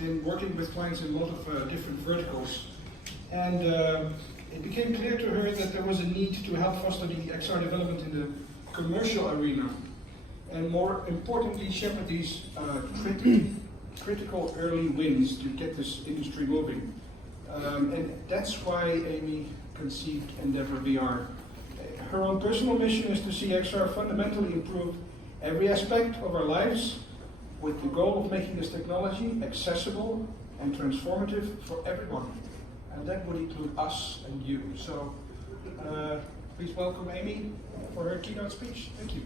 in working with clients in a lot of different verticals. And it became clear to her that there was a need to help foster the XR development in the commercial arena. And more importantly, shepherd these critical early wins to get this industry moving. And that's why Amy conceived Endeavor VR. Her own personal mission is to see XR fundamentally improve every aspect of our lives with the goal of making this technology accessible and transformative for everyone. And that would include us and you. So please welcome Amy for her keynote speech. Thank you.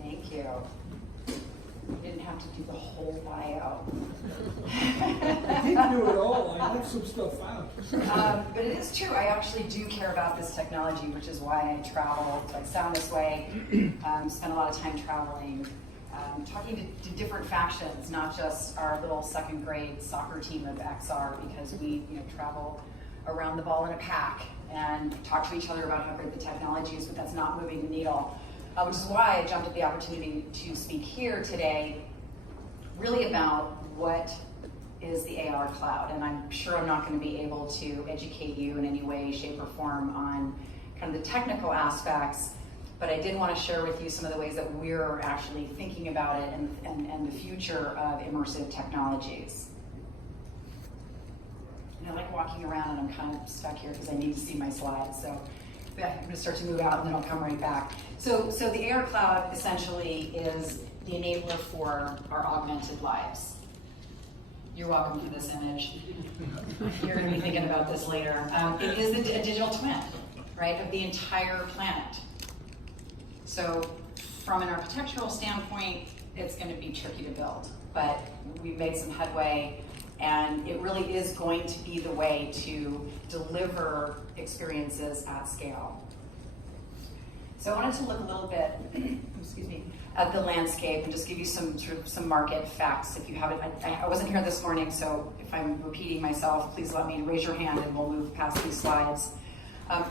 Thank you. You didn't have to do the whole bio. I didn't do it all. I left some stuff out. But it is true. I actually do care about this technology, which is why I travel. I sound this way. Spend a lot of time traveling, talking to different factions, not just our little second grade soccer team of XR, because we travel around the ball in a pack and talk to each other about how great the technology is, but that's not moving the needle. Which is why I jumped at the opportunity to speak here today, really about what is the ARCloud. And I'm sure I'm not going to be able to educate you in any way, shape, or form on kind of the technical aspects, but I did want to share with you some of the ways that we're actually thinking about it and the future of immersive technologies. And I like walking around and I'm kind of stuck here because I need to see my slides. So I'm going to start to move out and then I'll come right back. So the ARCloud essentially is the enabler for our augmented lives. You're welcome for this image. You're going to be thinking about this later. It is a digital twin, right, of the entire planet. So from an architectural standpoint, it's going to be tricky to build, but we've made some headway, and it really is going to be the way to deliver experiences at scale. So I wanted to look a little bit, excuse me, at the landscape and just give you some market facts. If you haven't, I wasn't here this morning, so if I'm repeating myself, please let me raise your hand and we'll move past these slides.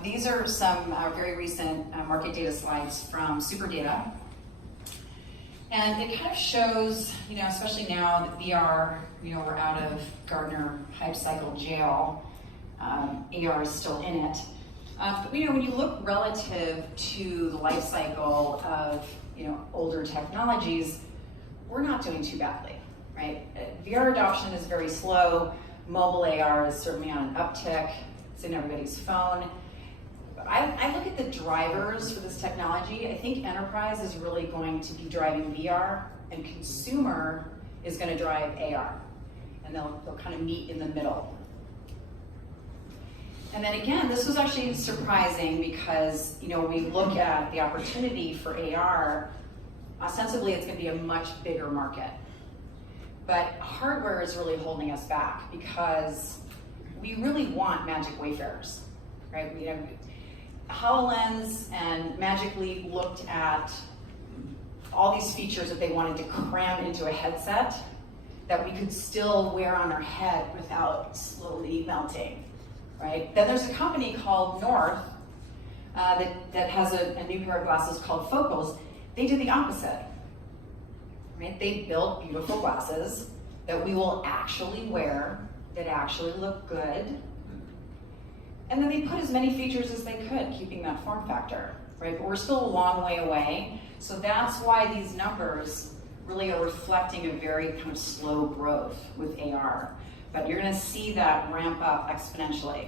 These are some very recent market data slides from Superdata. And it kind of shows, especially now that VR, we're out of Gartner hype cycle jail, AR is still in it. But when you look relative to the life cycle of older technologies, we're not doing too badly, right? VR adoption is very slow. Mobile AR is certainly on an uptick. It's in everybody's phone. I look at the drivers for this technology. I think enterprise is really going to be driving VR, and consumer is going to drive AR, and they'll kind of meet in the middle. And then again, this was actually surprising because we look at the opportunity for AR. Ostensibly, it's going to be a much bigger market, but hardware is really holding us back because we really want Magic Wayfarers, right? HoloLens and Magic Leap looked at all these features that they wanted to cram into a headset that we could still wear on our head without slowly melting, right? Then there's a company called North that has a new pair of glasses called Focals. They did the opposite, right? They built beautiful glasses that we will actually wear, that actually look good. And then they put as many features as they could, keeping that form factor, right? But we're still a long way away. So that's why these numbers really are reflecting a very kind of slow growth with AR. But you're gonna see that ramp up exponentially.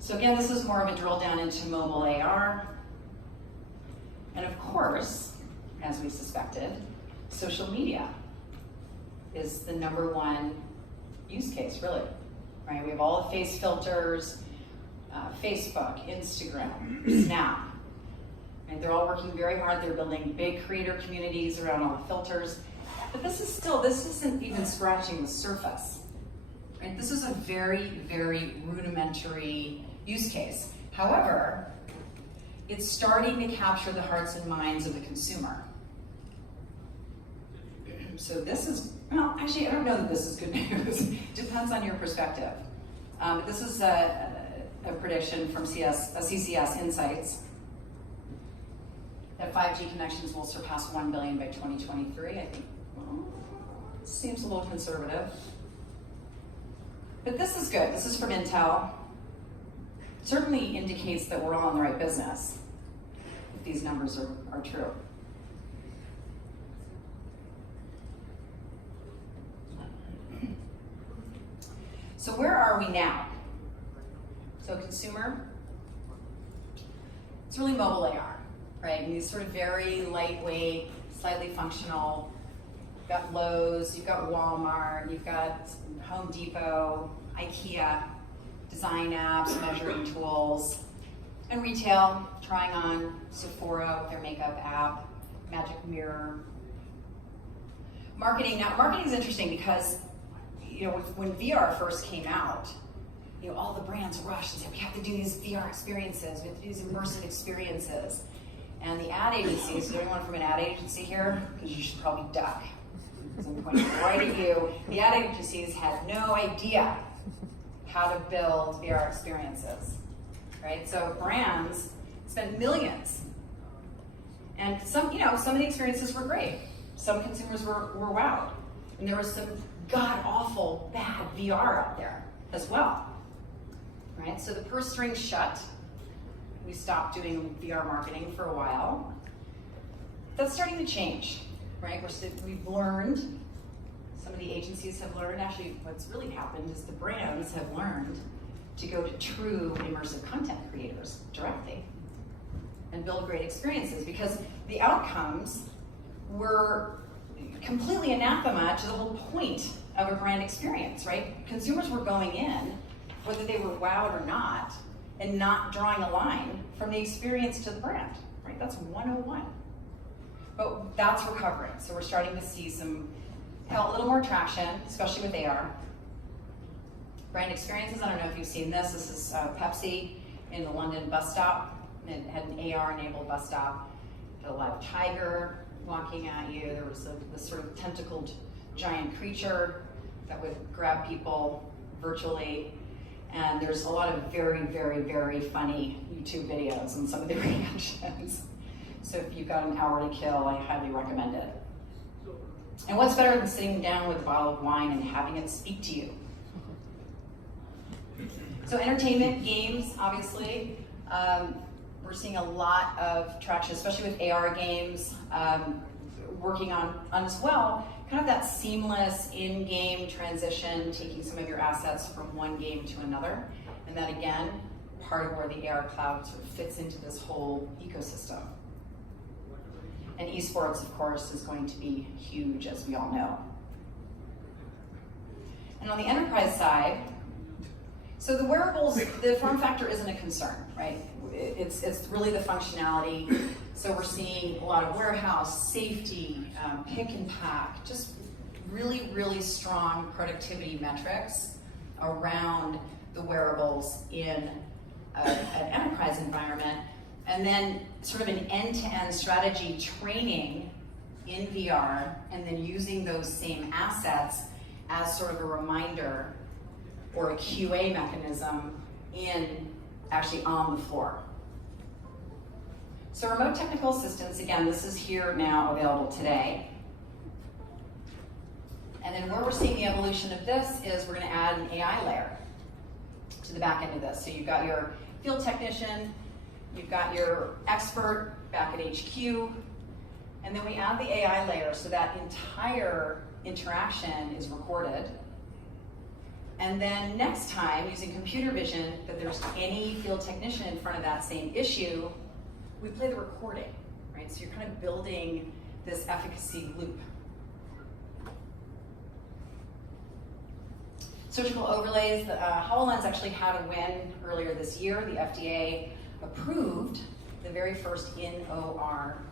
So again, this is more of a drill down into mobile AR. And of course, as we suspected, social media is the #1 use case, really. Right, we have all the face filters, Facebook, Instagram, Snap. Right, they're all working very hard. They're building big creator communities around all the filters. But this isn't even scratching the surface. Right? This is a very, very rudimentary use case. However, it's starting to capture the hearts and minds of the consumer. So this is, well, actually, I don't know that this is good news. Depends on your perspective. This is a prediction from CCS Insights. that 5G connections will surpass 1 billion by 2023. I think, well, seems a little conservative. But this is good. This is from Intel. Certainly indicates that we're all in the right business if these numbers are true. So where are we now? So consumer, it's really mobile AR, right? And these sort of very lightweight, slightly functional. You've got Lowe's, you've got Walmart, you've got Home Depot, IKEA, design apps, measuring tools, and retail, trying on Sephora with their makeup app, Magic Mirror. Marketing, now marketing is interesting because when VR first came out, all the brands rushed and said, we have to do these VR experiences, we have to do these immersive experiences. And the ad agencies, is there anyone from an ad agency here? Because you should probably duck. Because I'm pointing right at you. The ad agencies had no idea how to build VR experiences, right? So brands spent millions. And some of the experiences were great. Some consumers were wowed. And there was some god-awful bad VR out there as well, right? So the purse strings shut. We stopped doing VR marketing for a while. That's starting to change, right? We've learned, some of the agencies have learned, actually what's really happened is the brands have learned to go to true immersive content creators directly and build great experiences, because the outcomes were completely anathema to the whole point of a brand experience, right? Consumers were going in, whether they were wowed or not, and not drawing a line from the experience to the brand, right? That's 101. But that's recovering. So we're starting to see a little more traction, especially with AR. Brand experiences, I don't know if you've seen this. This is Pepsi in the London bus stop. It had an AR-enabled bus stop. Had a live tiger walking at you. There was this sort of tentacled giant creature that would grab people virtually. And there's a lot of very, very, very funny YouTube videos and some of the reactions. So if you've got an hour to kill, I highly recommend it. And what's better than sitting down with a bottle of wine and having it speak to you? So entertainment, games, obviously. We're seeing a lot of traction, especially with AR games, working on as well, kind of that seamless in-game transition, taking some of your assets from one game to another. And that, again, part of where the ARCloud sort of fits into this whole ecosystem. And esports, of course, is going to be huge, as we all know. And on the enterprise side, so the wearables, the form factor isn't a concern, right? It's really the functionality. So we're seeing a lot of warehouse, safety, pick and pack, just really, really strong productivity metrics around the wearables in an enterprise environment. And then sort of an end-to-end strategy training in VR, and then using those same assets as sort of a reminder or a QA mechanism actually on the floor. So remote technical assistance, again, this is here now available today. And then where we're seeing the evolution of this is we're gonna add an AI layer to the back end of this. So you've got your field technician, you've got your expert back at HQ, and then we add the AI layer so that entire interaction is recorded. And then next time, using computer vision, that there's any field technician in front of that same issue, we play the recording, right? So you're kind of building this efficacy loop. Surgical overlays, HoloLens actually had a win earlier this year. The FDA approved the very first in-OR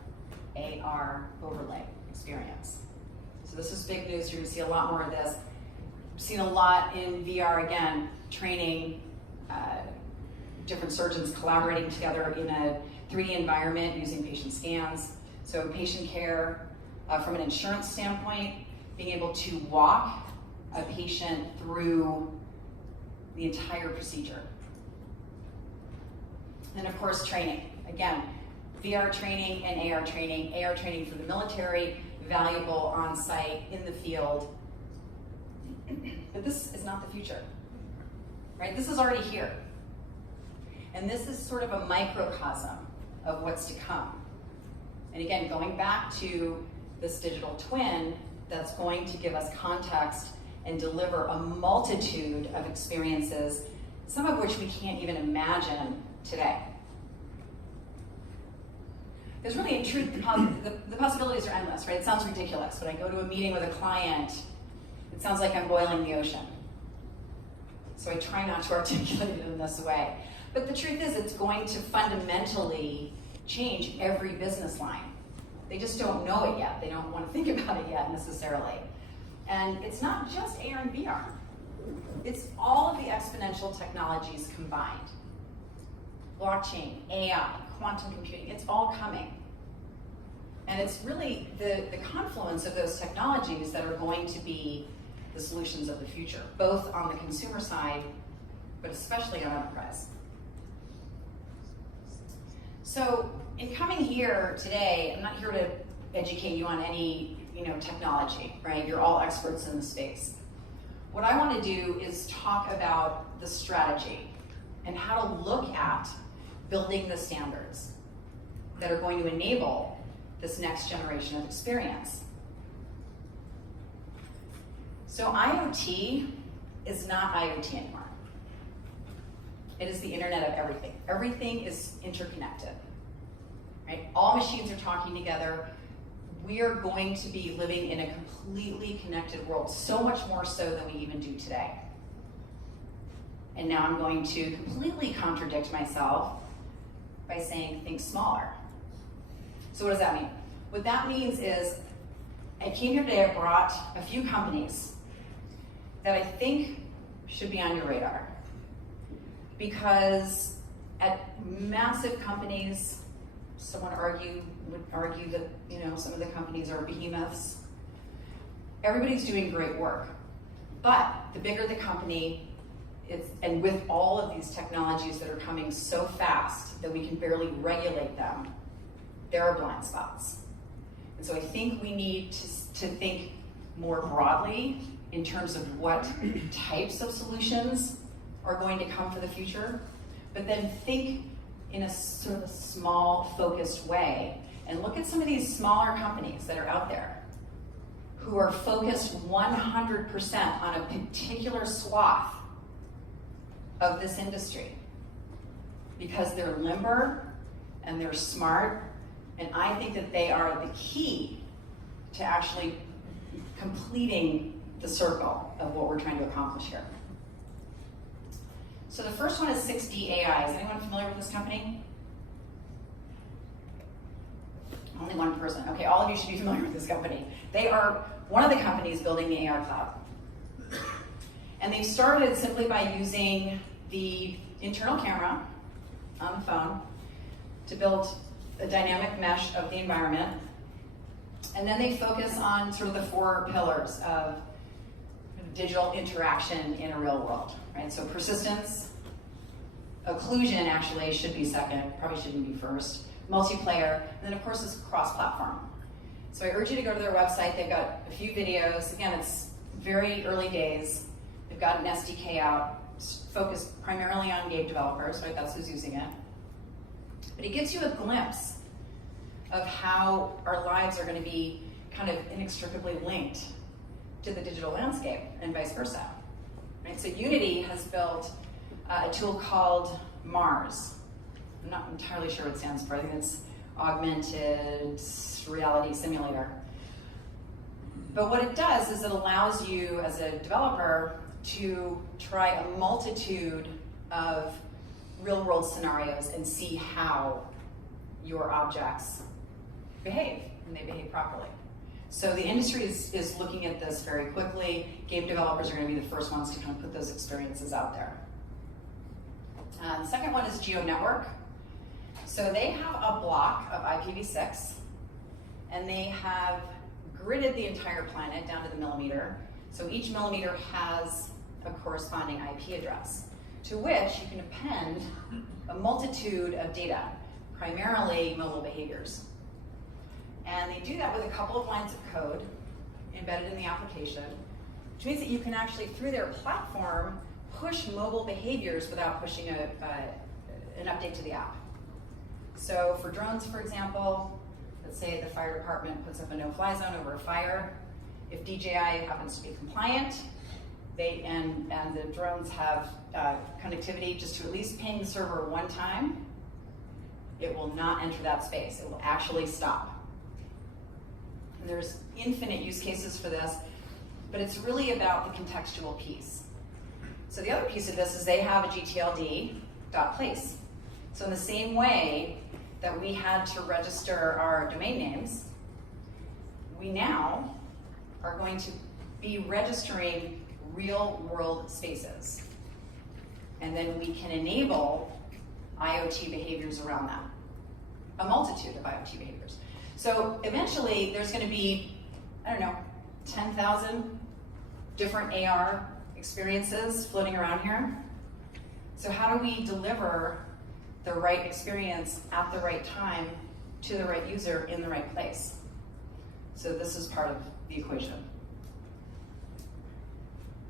AR overlay experience. So this is big news. You're gonna see a lot more of this. We've seen a lot in VR, again, training, different surgeons collaborating together in a 3D environment using patient scans. So patient care, from an insurance standpoint, being able to walk a patient through the entire procedure. And of course, training. Again, VR training and AR training for the military, valuable on-site, in the field. But this is not the future, right? This is already here. And this is sort of a microcosm of what's to come. And again, going back to this digital twin that's going to give us context and deliver a multitude of experiences, some of which we can't even imagine today. Because really, in truth, the possibilities are endless, right? It sounds ridiculous. When I go to a meeting with a client, it sounds like I'm boiling the ocean. So I try not to articulate it in this way. But the truth is, it's going to fundamentally change every business line. They just don't know it yet. They don't want to think about it yet necessarily. And it's not just AR and VR. It's all of the exponential technologies combined. Blockchain, AI, quantum computing, it's all coming. And it's really the confluence of those technologies that are going to be the solutions of the future, both on the consumer side, but especially on enterprise. So in coming here today, I'm not here to educate you on any technology, right? You're all experts in the space. What I want to do is talk about the strategy and how to look at building the standards that are going to enable this next generation of experience. So IoT is not IoT anymore. It is the internet of everything. Everything is interconnected, right? All machines are talking together. We are going to be living in a completely connected world, so much more so than we even do today. And now I'm going to completely contradict myself by saying think smaller. So what does that mean? What that means is I came here today, I brought a few companies that I think should be on your radar. Because at massive companies, someone would argue that some of the companies are behemoths. Everybody's doing great work. But the bigger the company, and with all of these technologies that are coming so fast that we can barely regulate them, there are blind spots. And so I think we need to think more broadly in terms of what types of solutions are going to come for the future, but then think in a sort of a small, focused way, and look at some of these smaller companies that are out there who are focused 100% on a particular swath of this industry because they're limber and they're smart, and I think that they are the key to actually completing the circle of what we're trying to accomplish here. So the first one is 6D AI. Is anyone familiar with this company? Only one person. Okay, all of you should be familiar with this company. They are one of the companies building the ARCloud. And they started simply by using the internal camera on the phone to build a dynamic mesh of the environment. And then they focus on sort of the 4 pillars of digital interaction in a real world, right? So persistence, occlusion actually should be second, probably shouldn't be first, multiplayer, and then of course this cross-platform. So I urge you to go to their website. They've got a few videos. Again, it's very early days. They've got an SDK out, focused primarily on game developers, right? That's who's using it. But it gives you a glimpse of how our lives are going to be kind of inextricably linked to the digital landscape and vice versa. Right? So Unity has built a tool called Mars. I'm not entirely sure what it stands for. I think it's Augmented Reality Simulator. But what it does is it allows you as a developer to try a multitude of real-world scenarios and see how your objects behave, and they behave properly. So the industry is looking at this very quickly. Game developers are going to be the first ones to kind of put those experiences out there. The second one is GeoNetwork. So they have a block of IPv6, and they have gridded the entire planet down to the millimeter. So each millimeter has a corresponding IP address, to which you can append a multitude of data, primarily mobile behaviors. And they do that with a couple of lines of code embedded in the application, which means that you can actually, through their platform, push mobile behaviors without pushing an update to the app. So for drones, for example, let's say the fire department puts up a no-fly zone over a fire. If DJI happens to be compliant, and the drones have connectivity just to at least ping the server one time, it will not enter that space. It will actually stop. And there's infinite use cases for this, but it's really about the contextual piece. So the other piece of this is they have a gtld.place. So in the same way that we had to register our domain names, we now are going to be registering real world spaces. And then we can enable IoT behaviors around that. A multitude of IoT behaviors. So eventually there's going to be, 10,000 different AR experiences floating around here. So how do we deliver the right experience at the right time to the right user in the right place? So this is part of the equation.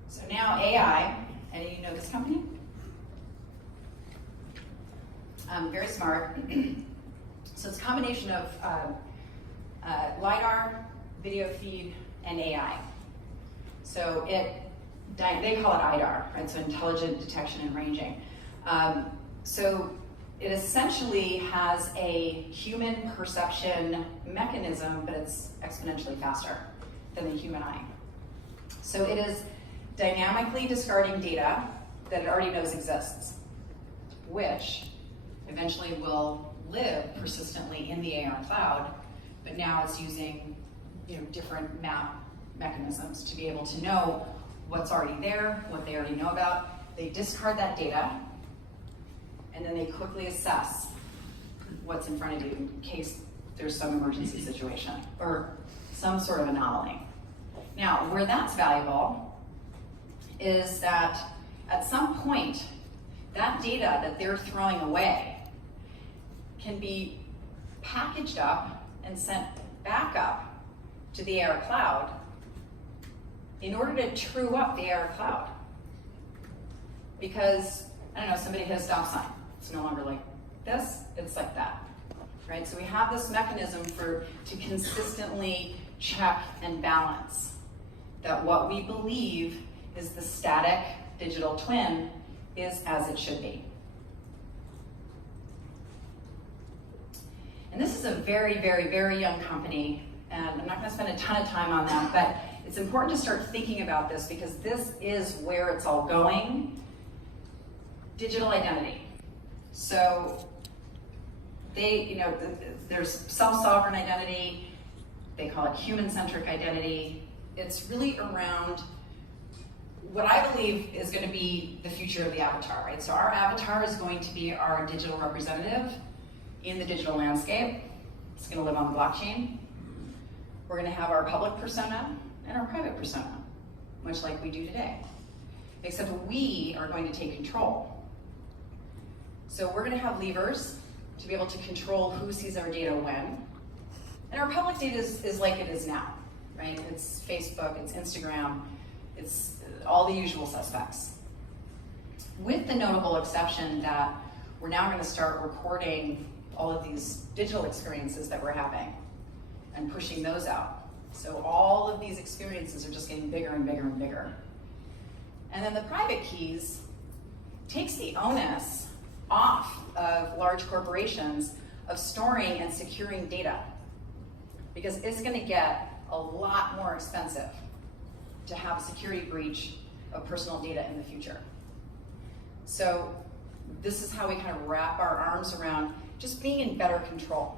So now AI, any of you know this company? Very smart. So it's a combination of LiDAR, video feed, and AI. So they call it IDAR, right? So intelligent detection and ranging. So it essentially has a human perception mechanism, but it's exponentially faster than the human eye. So it is dynamically discarding data that it already knows exists, which eventually will live persistently in the AR cloud, but now it's using different map mechanisms to be able to know what's already there, what they already know about. They discard that data, and then they quickly assess what's in front of you in case there's some emergency situation or some sort of anomaly. Now, where that's valuable is that at some point, that data that they're throwing away can be packaged up and sent back up to the AR cloud in order to true up the AR cloud. Because, somebody hit a stop sign. It's no longer like this, it's like that, right? So we have this mechanism to consistently check and balance that what we believe is the static digital twin is as it should be. And this is a very, very, very young company, and I'm not going to spend a ton of time on that, but it's important to start thinking about this because this is where it's all going. Digital identity. So there's self-sovereign identity, they call it human-centric identity. It's really around what I believe is going to be the future of the avatar, right? So our avatar is going to be our digital representative in the digital landscape. It's going to live on the blockchain. We're going to have our public persona and our private persona, much like we do today. Except we are going to take control. So we're going to have levers to be able to control who sees our data when. And our public data is like it is now, right? It's Facebook, it's Instagram, it's all the usual suspects. With the notable exception that we're now going to start recording all of these digital experiences that we're having and pushing those out. So all of these experiences are just getting bigger and bigger and bigger. And then the private keys takes the onus off of large corporations of storing and securing data, because it's going to get a lot more expensive to have a security breach of personal data in the future. So this is how we kind of wrap our arms around just being in better control.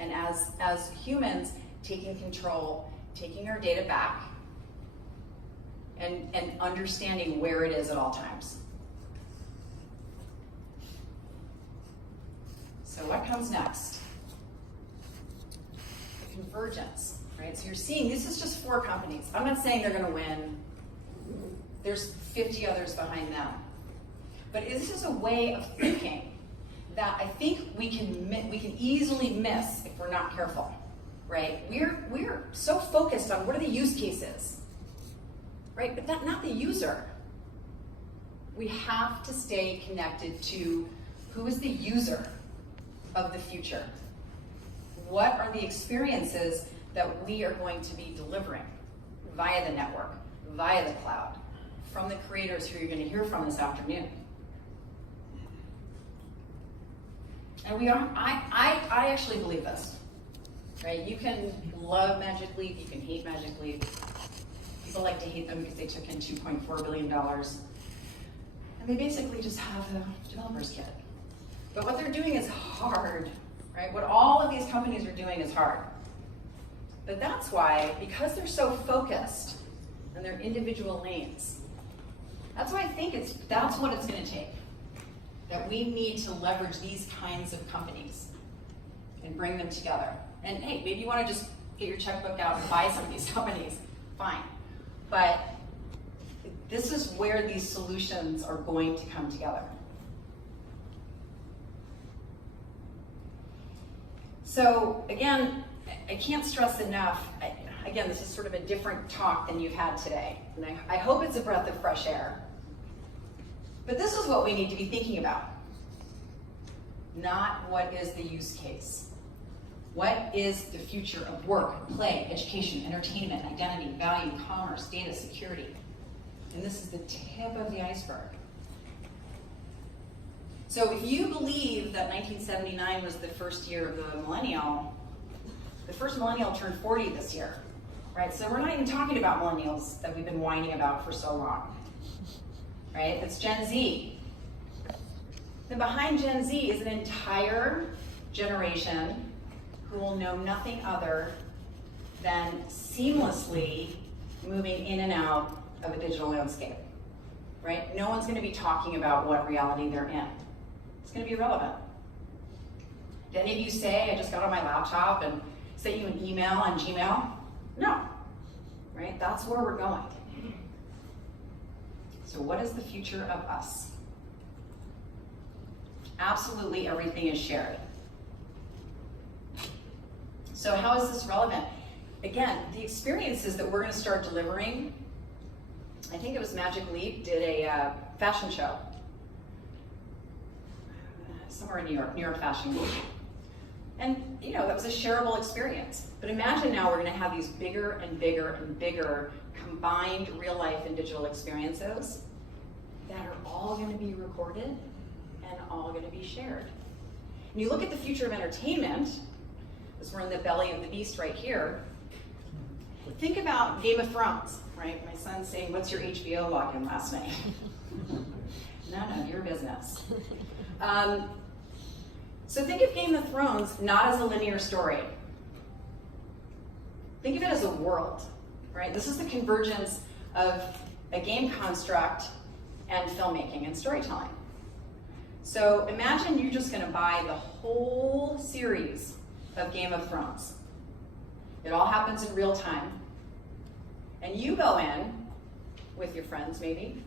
And as humans, taking control, taking our data back, and understanding where it is at all times. So what comes next? The convergence, right? So you're seeing, this is just 4 companies. I'm not saying they're gonna win. There's 50 others behind them. But this is a way of thinking that I think we can easily miss if we're not careful, right? We're so focused on what are the use cases, right? But not the user. We have to stay connected to who is the user of the future. What are the experiences that we are going to be delivering via the network, via the cloud, from the creators who you're going to hear from this afternoon? And I actually believe this, right? You can love Magic Leap, you can hate Magic Leap. People like to hate them because they took in $2.4 billion. And they basically just have a developer's kit. But what they're doing is hard, right? What all of these companies are doing is hard. But that's why, because they're so focused on their individual lanes, that's why I think that's what it's going to take. That we need to leverage these kinds of companies and bring them together. And hey, maybe you want to just get your checkbook out and buy some of these companies, fine. But this is where these solutions are going to come together. So again, I can't stress enough, again, this is sort of a different talk than you've had today. And I hope it's a breath of fresh air. But this is what we need to be thinking about. Not what is the use case. What is the future of work, play, education, entertainment, identity, value, commerce, data, security? And this is the tip of the iceberg. So if you believe that 1979 was the first year of the millennial, the first millennial turned 40 this year, right? So we're not even talking about millennials that we've been whining about for so long, right? It's Gen Z. Then behind Gen Z is an entire generation who will know nothing other than seamlessly moving in and out of a digital landscape, right? No one's going to be talking about what reality they're in. It's going to be irrelevant. Did any of you say, I just got on my laptop and sent you an email on Gmail? No, right? That's where we're going. So what is the future of us? Absolutely everything is shared. So how is this relevant? Again, the experiences that we're going to start delivering, I think it was Magic Leap did a fashion show. Somewhere in New York Fashion Week. And that was a shareable experience. But imagine now we're going to have these bigger and bigger and bigger combined real life and digital experiences that are all going to be recorded and all going to be shared. And you look at the future of entertainment, as we're in the belly of the beast right here, think about Game of Thrones, right? My son's saying, what's your HBO login last night? None of your business. So think of Game of Thrones not as a linear story. Think of it as a world, right? This is the convergence of a game construct and filmmaking and storytelling. So imagine you're just going to buy the whole series of Game of Thrones. It all happens in real time. And you go in with your friends maybe,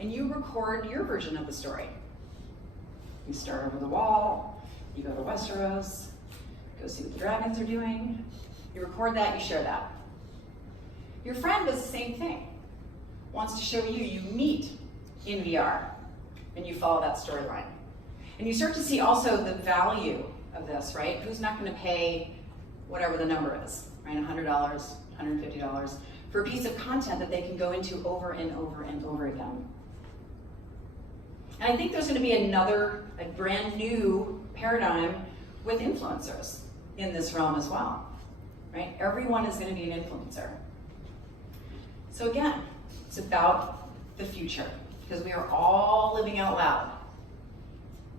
and you record your version of the story. You start over the wall, you go to Westeros, go see what the dragons are doing. You record that, you share that. Your friend does the same thing. Wants to show you, you meet in VR, and you follow that storyline. And you start to see also the value of this, right? Who's not going to pay whatever the number is, right? $100, $150 for a piece of content that they can go into over and over and over again. And I think there's going to be a brand new paradigm with influencers in this realm as well, right? Everyone is going to be an influencer. So again, it's about the future, because we are all living out loud.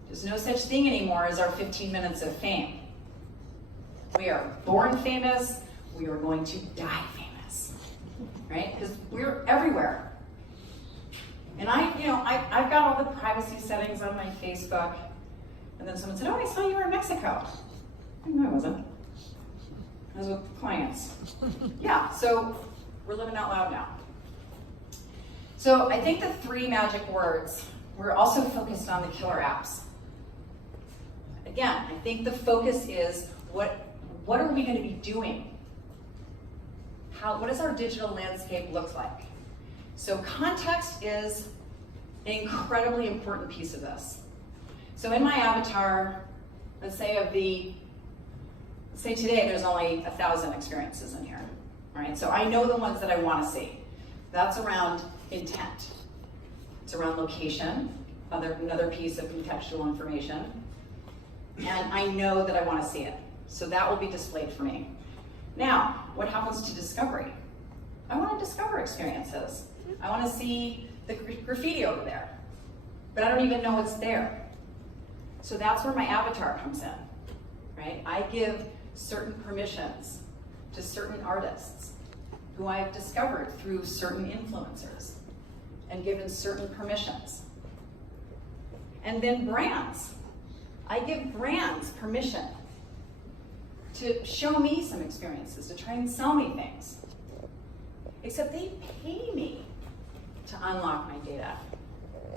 There's no such thing anymore as our 15 minutes of fame. We are born famous, we are going to die famous, right? Because we're everywhere. And I've got all the privacy settings on my Facebook, and then someone said, oh, I saw you were in Mexico. No, I wasn't. I was with clients. Yeah, so we're living out loud now. So I think the three magic words, we're also focused on the killer apps. Again, I think the focus is what are we going to be doing? What does our digital landscape look like? So context is an incredibly important piece of this. So in my avatar, let's say today there's only 1,000 experiences in here, right? So I know the ones that I want to see. That's around intent. It's around location, another piece of contextual information. And I know that I want to see it. So that will be displayed for me. Now, what happens to discovery? I want to discover experiences. I want to see the graffiti over there, but I don't even know it's there. So that's where my avatar comes in, right? I give certain permissions to certain artists who I've discovered through certain influencers and given certain permissions. And then brands. I give brands permission to show me some experiences, to try and sell me things. Except they pay me to unlock my data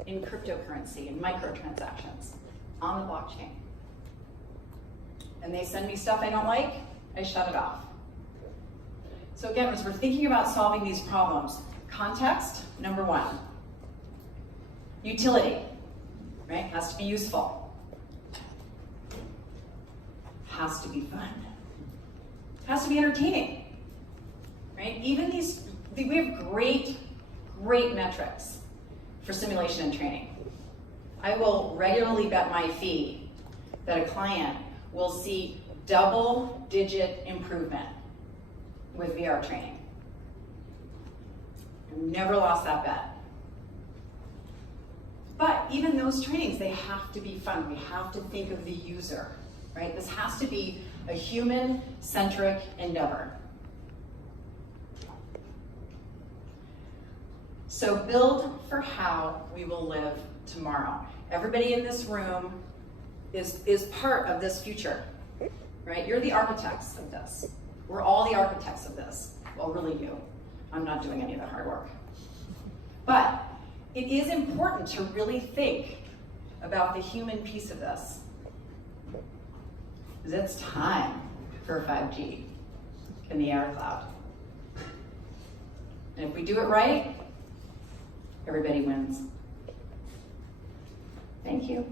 in cryptocurrency and microtransactions on the blockchain. And they send me stuff I don't like, I shut it off. So again, as we're thinking about solving these problems, context, number one. Utility, right? Has to be useful. Has to be fun. Has to be entertaining, right? Even we have great metrics for simulation and training. I will regularly bet my fee that a client will see double-digit improvement with VR training. I've never lost that bet. But even those trainings, they have to be fun. We have to think of the user, right? This has to be a human-centric endeavor. So build for how we will live tomorrow. Everybody in this room is part of this future, right? You're the architects of this. We're all the architects of this. Well, really you. I'm not doing any of the hard work. But it is important to really think about the human piece of this. Because it's time for 5G in the ARCloud. And if we do it right, everybody wins. Thank you.